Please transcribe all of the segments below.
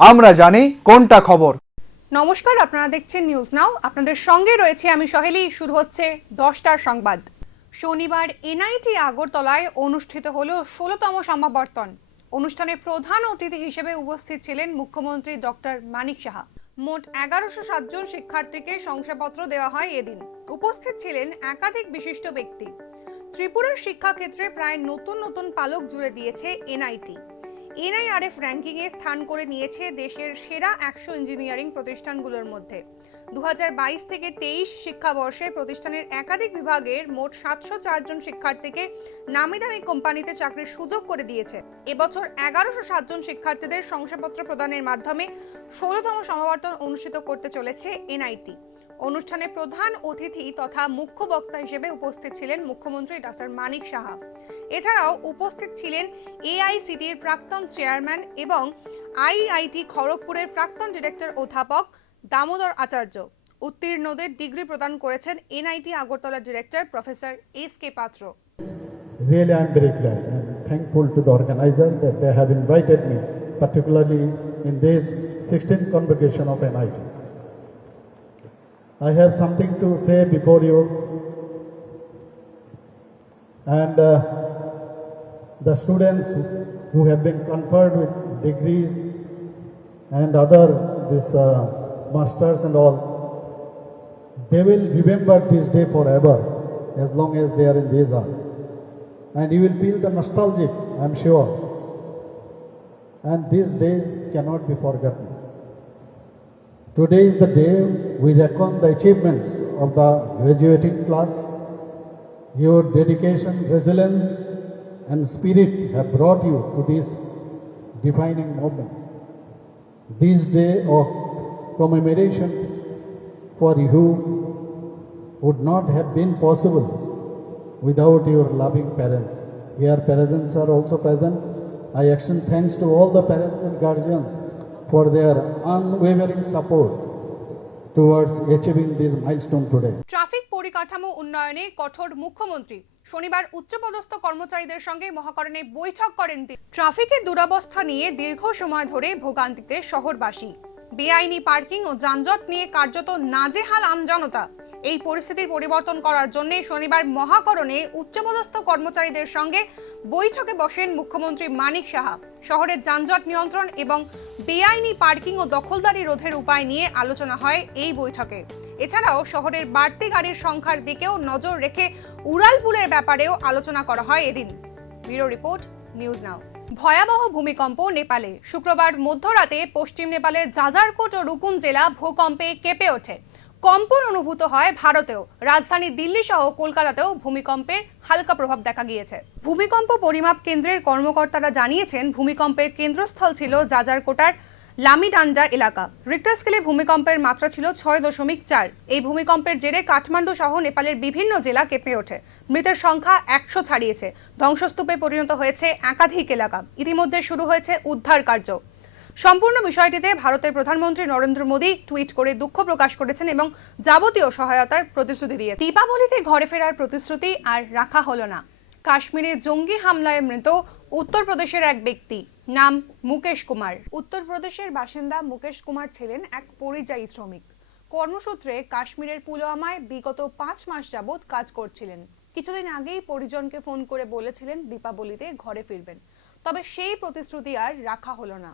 আমরা জানি কোনটা খবর। নমস্কার, আপনারা দেখছেন নিউজ নাও। আপনাদের সঙ্গে রয়েছে আমি সহেলি। শুরু হচ্ছে 10টার সংবাদ। শনিবার এনআইটি আগরতলায় অনুষ্ঠিত হলো 16তম সমাবর্তন। অনুষ্ঠানে প্রধান অতিথি হিসেবে উপস্থিত ছিলেন মুখ্যমন্ত্রী ডক্টর মানিক সাহা। মোট 1107 জন শিক্ষার্থীকে শংসাপত্র দেওয়া হয় এদিন। উপস্থিত ছিলেন একাধিক বিশিষ্ট ব্যক্তি। ত্রিপুরার শিক্ষাক্ষেত্রে প্রায় নতুন পালক জুড়ে দিয়েছে এনআইটি। এনআইআরএফ র্যাঙ্কিংয়ে স্থান করে নিয়েছে দেশের সেরা 100 ইঞ্জিনিয়ারিং প্রতিষ্ঠানগুলোর মধ্যে। 2022 থেকে 23 শিক্ষাবর্ষে প্রতিষ্ঠানের একাধিক বিভাগের মোট 704 জন শিক্ষার্থীকে নামিদামি কোম্পানিতে চাকরির সুযোগ করে দিয়েছে। এবছর 1107 জন শিক্ষার্থীদের শংসাপত্র প্রদানের মাধ্যমে 16তম সমাবর্তন অনুষ্ঠিত করতে চলেছে এনআইটি। অনুষ্ঠানে প্রধান অতিথি তথা মুখ্য বক্তা হিসেবে উপস্থিত ছিলেন মুখ্যমন্ত্রী ডক্টর মানিক সাহা। এছাড়াও উপস্থিত ছিলেন এআইসিটির প্রাক্তন চেয়ারম্যান এবং আইআইটি খড়গপুরের প্রাক্তন ডিরেক্টর অধ্যাপক দামোদর আচার্য। উত্তীর্ণদের ডিগ্রি প্রদান করেছেন এনআইটি আগরতলার ডিরেক্টর প্রফেসর এস.কে. পাত্র। Really, I am very glad and thankful to the organizer that they have invited me, particularly in this 16th convocation of NIT. I have something to say before you, and the students who have been conferred with degrees and other masters and all, they will remember this day forever as long as they are in this art, and you will feel the nostalgic, I am sure, and these days cannot be forgotten. Today is the day we reckon the achievements of the graduating class. Your dedication, resilience and spirit have brought you to this defining moment. This day of commemoration for you would not have been possible without your loving parents. Here parents are also present. I extend thanks to all the parents and guardians for their unwavering support towards achieving this milestone today. Traffic পরিকাঠামো উন্নয়নে কঠোর মুখ্যমন্ত্রী। শনিবার উচ্চপদস্থ কর্মচারীদের সঙ্গে মহাকরণে বৈঠক করেন তিনি। ট্রাফিকের দুরবস্থা নিয়ে দীর্ঘ সময় ধরে ভোগান্তিতে শহরবাসী। বেআইনি পার্কিং ও যানজট নিয়ে কার্যত নাজেহাল আমজনতা। এই পরিস্থিতির পরিবর্তন করার জন্য শনিবার মহাকরণে উচ্চপদস্থ কর্মচারীদের সঙ্গে বৈঠকে বসেন মুখ্যমন্ত্রী মানিক সাহা। শহরের যানজট নিয়ন্ত্রণ এবং বেআইনি পার্কিং ও দখলদারি রোধের উপায় নিয়ে আলোচনা হয় এই বৈঠকে। এছাড়াও শহরের বাড়তি গাড়ির সংখ্যার দিকেও নজর রেখে উড়ালপুলের ব্যাপারেও আলোচনা করা হয় এদিন। ব্যুরো রিপোর্ট, নিউজ নাও। ভয়াবহ ভূমিকম্প নেপালে। শুক্রবার মধ্যরাতে পশ্চিম নেপালের জাজারকোট ও রুকুম জেলা ভূকম্পে কেঁপে ওঠে। কম্পন অনুভূত হয় ভারতেও। রাজধানী দিল্লি সহ কলকাতাতেও ভূমিকম্পের হালকা প্রভাব দেখা গিয়েছে। ভূমিকম্প পরিমাপ কেন্দ্রের কর্মকর্তারা জানিয়েছেন ভূমিকম্পের কেন্দ্রস্থল ছিল জাজারকোটার লামিডান্ডা এলাকা। রিক্টার স্কেলে ভূমিকম্পের মাত্রা ছিল 6.4। এই ভূমিকম্পের জেরে কাঠমান্ডু সহ নেপালের বিভিন্ন জেলা কেঁপে ওঠে। মৃতের সংখ্যা 100 ছাড়িয়েছে। ধ্বংসস্তূপে পরিণত হয়েছে একাধিক এলাকা। ইতিমধ্যে শুরু হয়েছে উদ্ধার কার্য। সম্পূর্ণ বিষয়টিতে ভারতের প্রধানমন্ত্রী নরেন্দ্র মোদী টুইট করে দুঃখ প্রকাশ করেছেন এবং যাবতীয় সহায়তার প্রতিশ্রুতি দিয়েছেন। দীপাবলিতে ঘরে ফেরার প্রতিশ্রুতি আর রাখা হলো না। কাশ্মীরে জঙ্গি হামলায় মৃত উত্তরপ্রদেশের এক ব্যক্তি, নাম মুকেশ কুমার। উত্তরপ্রদেশের বাসিন্দা মুকেশ কুমার ছিলেন এক পরিযায়ী শ্রমিক। কর্মসূত্রে কাশ্মীরের পুলওয়ামায় বিগত 5 মাস যাবৎ কাজ করছিলেন। কিছুদিন আগেই পরিজনকে ফোন করে বলেছিলেন দীপাবলিতে ঘরে ফিরবেন, তবে সেই প্রতিশ্রুতি আর রাখা হলো না।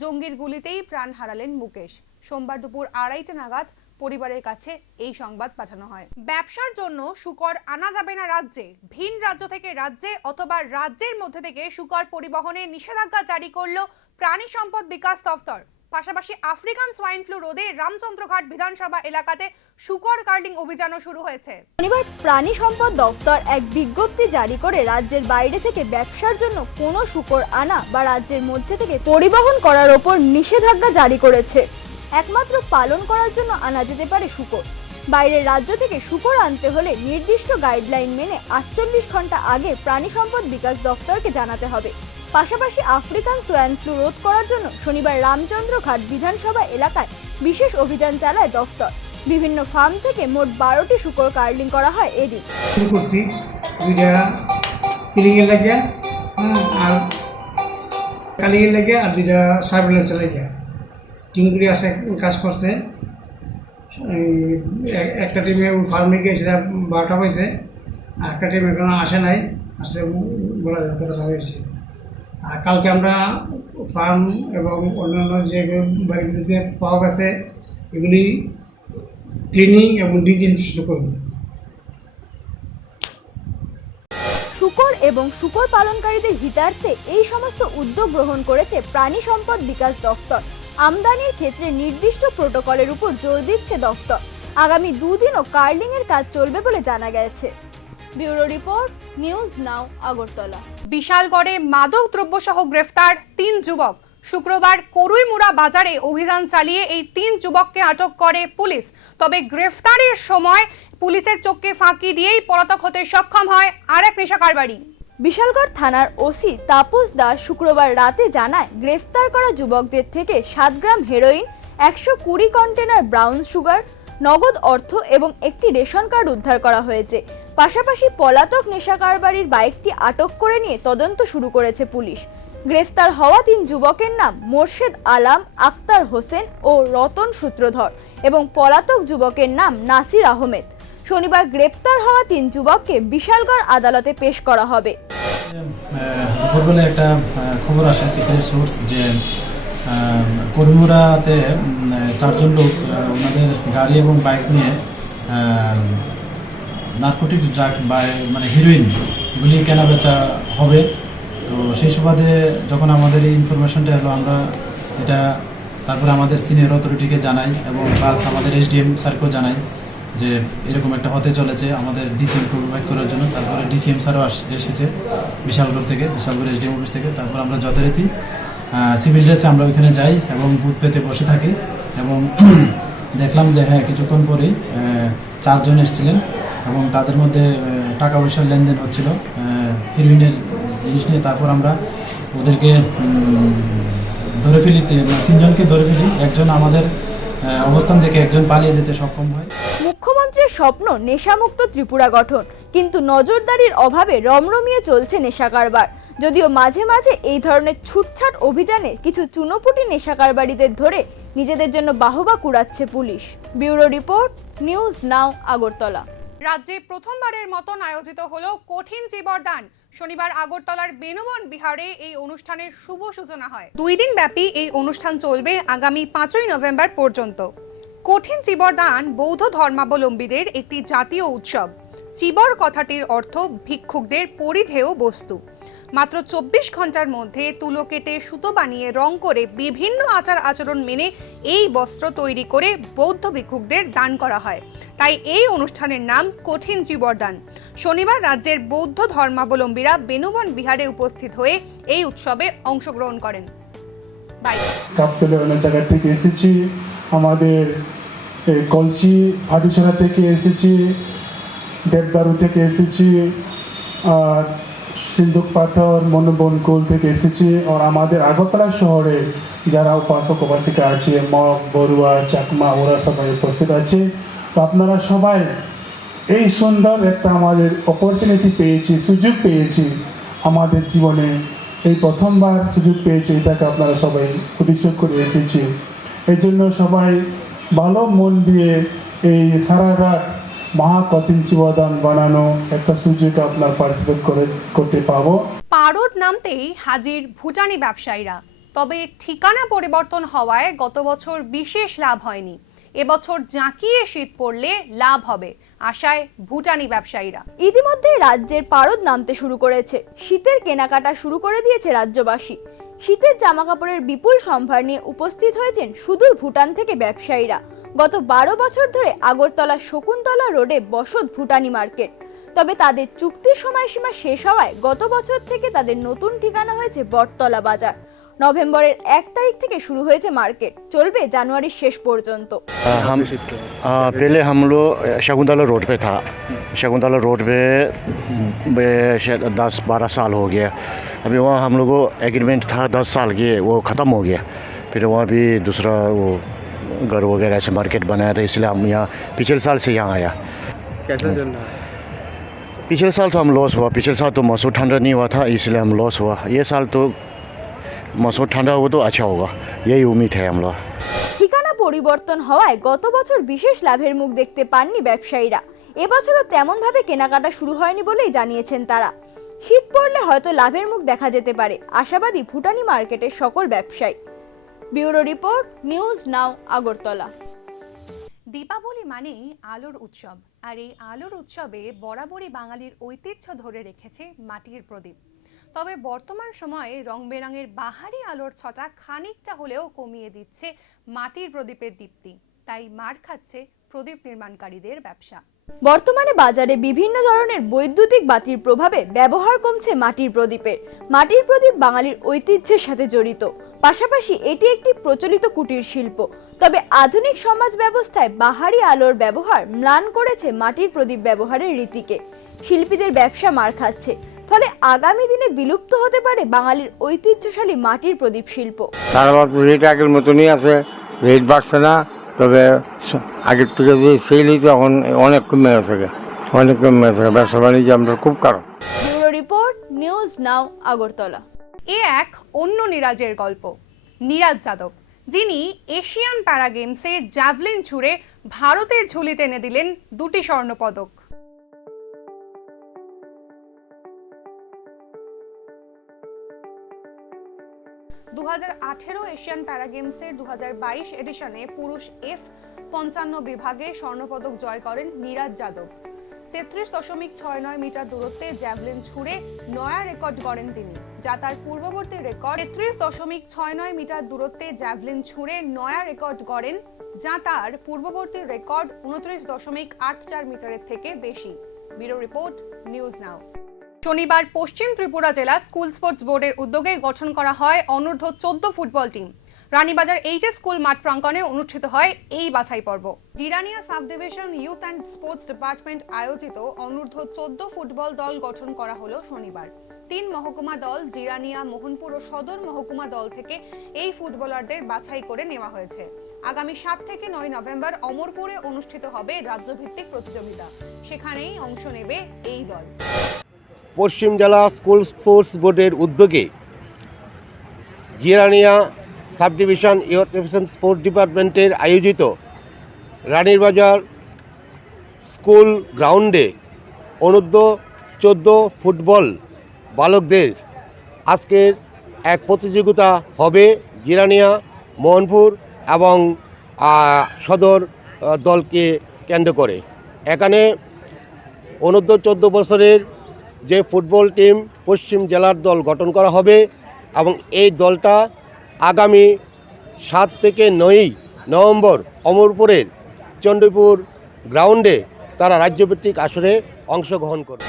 জঙ্গির গুলিতেই প্রাণ হারালেন মুকেশ। সোমবার দুপুর 2:30 নাগাদ পরিবারের কাছে এই সংবাদ পাঠানো হয়। ব্যবসার জন্য শুকর আনা যাবে না রাজ্যে। ভিন রাজ্য থেকে রাজ্যে অথবা রাজ্যের মধ্যে থেকে শুকর পরিবহনে নিষেধাজ্ঞা জারি করল প্রাণী সম্পদ বিকাশ দফতর। পাশাপাশি আফ্রিকান সোয়াইন ফ্লু রোধে রামচন্দ্রঘাট বিধানসভা এলাকাতে শুকর কার্ডিং অভিযানও শুরু হয়েছে। শনিবার প্রাণী সম্পদ দপ্তর এক বিজ্ঞপ্তি জারি করে রাজ্যের বাইরে থেকে ব্যবসার জন্য কোনো শুকর আনা বা রাজ্যের মধ্যে থেকে পরিবহন করার ওপর নিষেধাজ্ঞা জারি করেছে। একমাত্র পালন করার জন্য আনা যেতে পারে শুকর। বাইরের রাজ্য থেকে শুকর আনতে হলে নির্দিষ্ট গাইডলাইন মেনে 48 ঘন্টা আগে প্রাণী সম্পদ বিকাশ দপ্তরকে জানাতে হবে। পাশাপাশি আফ্রিকান সোয়াইন ফ্লু রোধ করার জন্য শনিবার রামচন্দ্রঘাট বিধানসভা এলাকায় বিশেষ অভিযান চালায় দপ্তর। বিভিন্ন ফার্ম থেকে মোট 12টি শুকর কার্ডিং করা হয় এদিন। আর কালিয়ে লেগে আর দুইটা সার্ভেলেন্স লেগে টিমগুলি আসে কাজ করছে। একটা টিমে ফার্মে গিয়েছিল 12টা বাজে, আর একটা টিম এখনো আসে নাই, আসলে বলা যায় কতটা হয়েছে। আর কালকে আমরা ফার্ম এবং অন্যান্য যে বাড়িগুলিতে পাওয়া গেছে এগুলি ক্লিনিং এবং ডিসইনফেকশন করব। শূকর এবং শূকর পালনকারীদের হিতার্থে এই সমস্ত উদ্যোগ গ্রহণ করেছে প্রাণী সম্পদ বিকাশ দপ্তর। আমদানির ক্ষেত্রে নির্দিষ্ট প্রোটোকলের উপর জোর দিচ্ছে দপ্তর। আগামী দুদিনও কার্লিং এর কাজ চলবে বলে জানা গেছে। Bureau report, news now, Agartala. বিশালগড়ে মাদক দ্রব্য সহ গ্রেফতার 3 যুবক। শুক্রবার করুইমুড়া বাজারে অভিযান চালিয়ে এই 3 যুবককে আটক করে পুলিশ। তবে গ্রেফতারের সময় পুলিশের চোখকে ফাঁকি দিয়েই পলাতক হতে সক্ষম হয় আরেক নেশা কারবারি। বিশালগড় থানার ওসি তাপস দাস শুক্রবার রাতে জানায়, গ্রেফতার করা যুবকদের থেকে 7 গ্রাম হেরোইন, 120 কন্টেনার ব্রাউন সুগার, নগদ অর্থ এবং একটি রেশন কার্ড উদ্ধার করা হয়েছে। পাশাপাশি পলাতক নেশা কারবারির বাইকটি আটক করে নিয়ে তদন্ত শুরু করেছে পুলিশ। গ্রেফতার হওয়া 3 যুবকের নাম মোর্শেদ আলাম, আক্তার হোসেন ও রতন সূত্রধর এবং পলাতক যুবকের নাম নাসির আহমেদ। শনিবার গ্রেপ্তার হওয়া 3 যুবককে বিশালগড় আদালতে পেশ করা হবে। দুপুরবেলা একটা খবর আসে সিক্রেট সোর্স যে করুইমুড়াতে 4 জন লোক ওনাদের গাড়ি এবং বাইক নিয়ে নার্কোটিক্স ড্রাগস বা মানে হিরোইন এগুলি কেনা বেচা হবে। তো সেই সুবাদে যখন আমাদের এই ইনফরমেশনটা এলো, আমরা এটা তারপরে আমাদের সিনিয়র অথরিটিকে জানাই এবং প্লাস আমাদের এসডিএম স্যারকেও জানাই যে এরকম একটা হতে চলেছে, আমাদের ডিসিএমকে প্রোভাইড করার জন্য। তারপরে ডিসিএম স্যারও এসেছে বিশালগড় থেকে, বিশালগড় এসডিএম অফিস থেকে। তারপর আমরা যথারীতি সিভিল ড্রেসে আমরা ওইখানে যাই এবং বুথ পেতে বসে থাকি এবং দেখলাম যে হ্যাঁ কিছুক্ষণ পরেই 4 জন এসেছিলেন এবং তাদের মধ্যে টাকা পয়সার লেনদেন হচ্ছিল হিরোইনের জিনিস নিয়ে। তারপর আমরা ওদেরকে ধরে ফেলি, 3 জনকে ধরে ফেলি। একজন আমাদের অবস্থান থেকে একজন পালিয়ে যেতে সক্ষম হয়। মুখ্যমন্ত্রীর স্বপ্ন নেশামুক্ত ত্রিপুরা গঠন, কিন্তু নজরদারির অভাবে রমরমিয়ে চলছে নেশা কারবার। যদিও মাঝে মাঝে এই ধরনের ছুটছাট অভিযানে কিছু চুনোপুটি নেশা কারবারিদের ধরে নিজেদের জন্য বাহবা কুড়াচ্ছে পুলিশ। Bureau report, news now, Agartala. রাজ্যে প্রথমবারের মতন আয়োজিত হলো কঠিন চিবরদান। শনিবার আগরতলার বেনুবন বিহারে এই অনুষ্ঠানের শুভ সূচনা হয়। 2 দিন ব্যাপী এই অনুষ্ঠান চলবে আগামী 5ই নভেম্বর পর্যন্ত। কঠিন চিবরদান বৌদ্ধ ধর্মাবলম্বীদের একটি জাতীয় উৎসব। চিবর কথাটির অর্থ ভিক্ষুকদের পরিধেয় বস্তু। মাত্র 24 ঘন্টার মধ্যে তুলো কেটে সুতো বানিয়ে রং করে বিভিন্ন আচার আচরণ মেনে এই বস্ত্র তৈরি করে বৌদ্ধ ভিক্ষুকদের দান করা হয়। তাই এই অনুষ্ঠানের নাম কঠিন চিবরদান। শনিবার রাজ্যের বৌদ্ধ ধর্মাবলম্বীরা বেনুবন বিহারে উপস্থিত হয়ে এই উৎসবে অংশগ্রহণ করেন। কাপতলে অনেক জায়গা থেকে এসেছি, আমাদের কলসি ফাটুছড়া থেকে এসেছি, দেবদারু থেকে এসেছি, আর সিন্ধুক পাথর মনোবনকুল থেকে এসেছি। আর আমাদের আগরতলা শহরে যারা উপাসক উপাসিকা আছে, মগ, বড়ুয়া, চাকমা, ওরা সবাই উপস্থিত আছে। তো আপনারা সবাই এই সুন্দর একটা আমাদের অপরচুনিটি পেয়েছি, সুযোগ পেয়েছি আমাদের জীবনে, এই প্রথমবার সুযোগ পেয়েছি, এটাকে আপনারা সবাই প্রতিশোধ করে এসেছি। এই জন্য সবাই ভালো মন দিয়ে এই সারা রাত মহাকঠিন চিবরদান বানানো একটা সুযোগ আপনার পার্টিসিপেট করতে পাবো। পারদ নামতেই হাজির ভুটানি ব্যবসায়ীরা। তবে ঠিকানা পরিবর্তন হওয়ায় গত বছর বিশেষ লাভ হয়নি। এবছর জাঁকিয়ে শীত পড়লে লাভ হবে আশায় ভুটানি ব্যবসায়ীরা। ইতিমধ্যে রাজ্যের পারদ নামতে শুরু করেছে। শীতের কেনাকাটা শুরু করে দিয়েছে রাজ্যবাসী। শীতের জামাকাপড়ের বিপুল সম্ভার নিয়ে উপস্থিত হয়েছেন সুদূর ভুটান থেকে ব্যবসায়ীরা। গত 12 বছর ধরে আগরতলা শকুন্তলা রোডে বসত ভুটানি মার্কেট। তবে তাদের চুক্তির সময়সীমা শেষ হওয়ায় গত বছর থেকে তাদের নতুন ঠিকানা হয়েছে বটতলা বাজার। নভেম্বরের 1 तारीख থেকে শুরু হয়েছে মার্কেট, চলবে জানুয়ারির শেষ পর্যন্ত। पहले हम लोग शकुंतला रोड पे था। शकुंतला रोड पे 10-12 साल हो गया। अभी वहाँ हम लोग को एग्रीमेंट था 10 साल के, वो ख़त्म हो गया। फिर वहाँ भी दूसरा वो घर वगैरह ऐसे मार्केट बनाया था, इसलिए हम यहाँ पिछले साल से यहाँ आया। कैसा चल रहा है? पिछले साल तो हम लॉस हुआ, पिछले साल तो मौसम ठंडा नहीं हुआ था, इसलिए हम लॉस हुआ। ये साल तो मौसम ठंडा होगा तो अच्छा होगा, यही उम्मीद है हम लोग। ঠিকানা পরিবর্তন হওয়ায় গত বছর বিশেষ লাভের মুখ দেখতে পাননি ব্যবসায়ীরা। এবছরও তেমন ভাবে কেনাকাটা শুরু হয়নি বলেই জানিয়েছেন তারা। শীত পড়লে হয়তো লাভের মুখ দেখা যেতে পারে, আশাবাদী ভুটানি মার্কেটের সকল ব্যবসায়ী। Bureau report, news now, Agartala. Deepavali মানেই আলোর উৎসব, আর এই আলোর উৎসবে বরাবরই বাঙালির ঐতিহ্য ধরে রেখেছে মাটির প্রদীপ। তবে বর্তমান সময়ে রং বেরঙের বাহারি আলোর ছটা খানিকটা হলেও কমিয়ে দিচ্ছে মাটির প্রদীপের দীপ্তি, তাই মার খাচ্ছে প্রদীপ নির্মাণকারীদের ব্যবসা। বর্তমানে বাজারে বিভিন্ন ধরনের বৈদ্যুতিক বাতির প্রভাবে ব্যবহার কমছে মাটির প্রদীপের। মাটির প্রদীপ বাঙালির ঐতিহ্যের সাথে জড়িত, পাশাপাশি এটি একটি প্রচলিত কুটির শিল্প। তবে আধুনিক সমাজ ব্যবস্থায় বাহারি আলোর ব্যবহার ম্লান করেছে মাটির প্রদীপ ব্যবহারের রীতিকে। শিল্পীদের ব্যবসা মার খাচ্ছে, ফলে আগামী দিনে বিলুপ্ত হতে পারে বাঙালির ঐতিহ্যশালী মাটির প্রদীপ শিল্প। রেট আগের মতনই আছে, রেট বাড়ছে না, তবে আগের থেকে যে সেল হয়েছে এখন অনেক কমে গেছে, ব্যবসা বাণিজ্য আমরা খুব কারণ। Bureau report, news now, Agartala. এ এক অন্য নিরাজের গল্প, নিরাজ যাদব, যিনি এশিয়ান প্যারা গেমসে জ্যাভলিন ছুড়ে ভারতের ঝুলিতে এনে দিলেন 2টি স্বর্ণপদক। এশিয়ান প্যারা গেমসের 2022 এডিশনে পুরুষ F55 বিভাগে স্বর্ণপদক জয় করেন নিরাজ যাদব। 33.69 মিটার দূরত্বে জ্যাভলিন ছুড়ে নয়া রেকর্ড গড়েন তিনি, যা তার পূর্ববর্তী রেকর্ড 33.69 মিটার দূরত্বে জ্যাভলিন ছুড়ে নয়া রেকর্ড গড়েন, যা তার পূর্ববর্তী রেকর্ড 29.84 মিটারের থেকে বেশি। ব্যুরো রিপোর্ট, নিউজ নাও। শনিবার পশ্চিম ত্রিপুরা জেলা স্কুল স্পোর্টস বোর্ডের উদ্যোগে গঠন করা হয় অনূর্ধ্ব 14 football team. Ranibazar HS school মাঠ প্রাঙ্গণে অনুষ্ঠিত হয় এই বাছাই পর্ব। Jirania sub division youth and sports department আয়োজিত অনূর্ধ্ব 14 ফুটবল দল গঠন করা হলো শনিবার। 3 মহকুমা দল, জিরানিয়া, মোহনপুর ও সদর মহকুমা দল থেকে এই ফুটবলারদের বাছাই করে নেওয়া হয়েছে। আগামী 7 থেকে 9 নভেম্বর অমরপুরে অনুষ্ঠিত হবে রাজ্যভিত্তিক প্রতিযোগিতা, সেখানেই অংশ নেবে এই দল। পশ্চিম জেলা স্কুল স্পোর্টস বোর্ডের উদ্যোগে Jirania sub division youth and sports ডিপার্টমেন্টের আয়োজিত রানীরবাজার স্কুল গ্রাউন্ডে অনূর্ধ্ব 14 ফুটবল বালকদের আজকের এক প্রতিযোগিতা হবে জিরানিয়া, মোহনপুর এবং সদর দলকে কেন্দ্র করে। এখানে অনূর্ধ্ব 14 বছরের যে ফুটবল টিম পশ্চিম জেলার দল গঠন করা হবে এবং এই দলটা আগামী 7 থেকে 9 নভেম্বর অমরপুরের চণ্ডীপুর গ্রাউন্ডে তারা রাজ্যভিত্তিক আসরে অংশগ্রহণ করবে।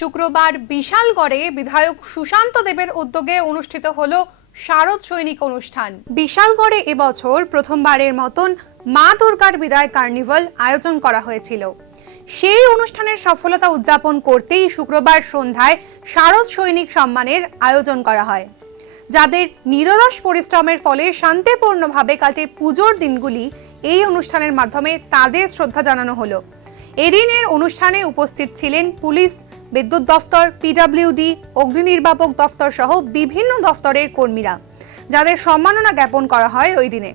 শুক্রবার বিশালগড়ে বিধায়ক সুশান্ত দেবের উদ্যোগে অনুষ্ঠিত হলো শারদ সৈনিক অনুষ্ঠান। বিশালগড়ে এবছর প্রথমবারের মতন মা দুর্গার বিদায় কার্নিভাল আয়োজন করা হয়েছিল। সেই অনুষ্ঠানের সফলতা উদযাপন করতেই শুক্রবার সন্ধ্যায় শারদ সৈনিক সম্মানের আয়োজন করা হয়। যাদের নিরলস পরিশ্রমের ফলে শান্তিপূর্ণভাবে কাটে পুজোর দিনগুলি, এই অনুষ্ঠানের মাধ্যমে তাদের শ্রদ্ধা জানানো হলো। এদিনের অনুষ্ঠানে উপস্থিত ছিলেন পুলিশ, বিদ্যুৎ দফতর, পিডব্লিউডি, অগ্নি নির্বাপক দফতর সহ বিভিন্ন দফতরের কর্মীরা, যাদের সম্মাননা জ্ঞাপন করা হয় ওই দিনে।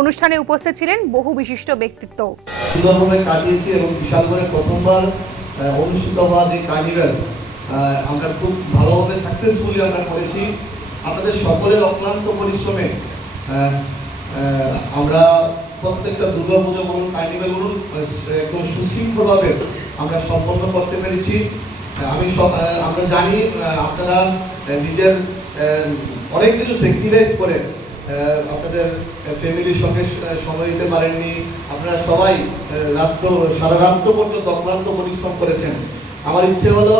অনুষ্ঠানে উপস্থিত ছিলেন বহু বিশিষ্ট ব্যক্তিত্ব। সুন্দরভাবে কাটিয়েছি এবং বিশালগড়ে প্রথমবার অনুষ্ঠিত হওয়া যে কার্নিভাল আমরা খুব ভালোভাবে সাকসেসফুলি আমরা করেছি। আপনাদের সকলের অক্লান্ত পরিশ্রমে আমরা প্রত্যেকটা দুর্গাপুজো বলুন, কার্নিভাল বলুন, একদম সুশৃঙ্খলভাবে আমরা সম্পন্ন করতে পেরেছি। আমরা জানি আপনারা নিজের অনেক কিছু স্যাক্রিফাইস করে আপনাদের ফ্যামিলির সঙ্গে সময় দিতে পারেননি। আপনারা সবাই সারা রাত্র পর্যন্ত অক্লান্ত পরিশ্রম করেছেন। আমার ইচ্ছে হলো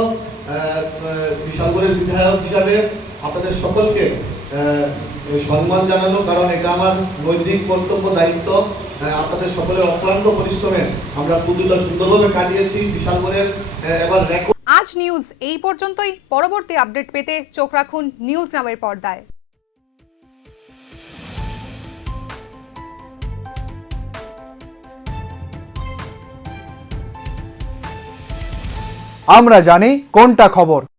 বিশালগড়ের বিধায়ক হিসাবে আপনাদের সকলকে সম্মান জানানো, কারণ এটা আমার নৈতিক কর্তব্য, দায়িত্ব। আপনাদের সকলের অক্লান্ত পরিশ্রমে আমরা পুজোটা সুন্দরভাবে কাটিয়েছি বিশালগড়ের। এবার আজ নিউজ এই পর্যন্তই। পরবর্তী আপডেট পেতে চোখ রাখুন নিউজ নামের পর্দায়। আমরা জানি কোনটা খবর।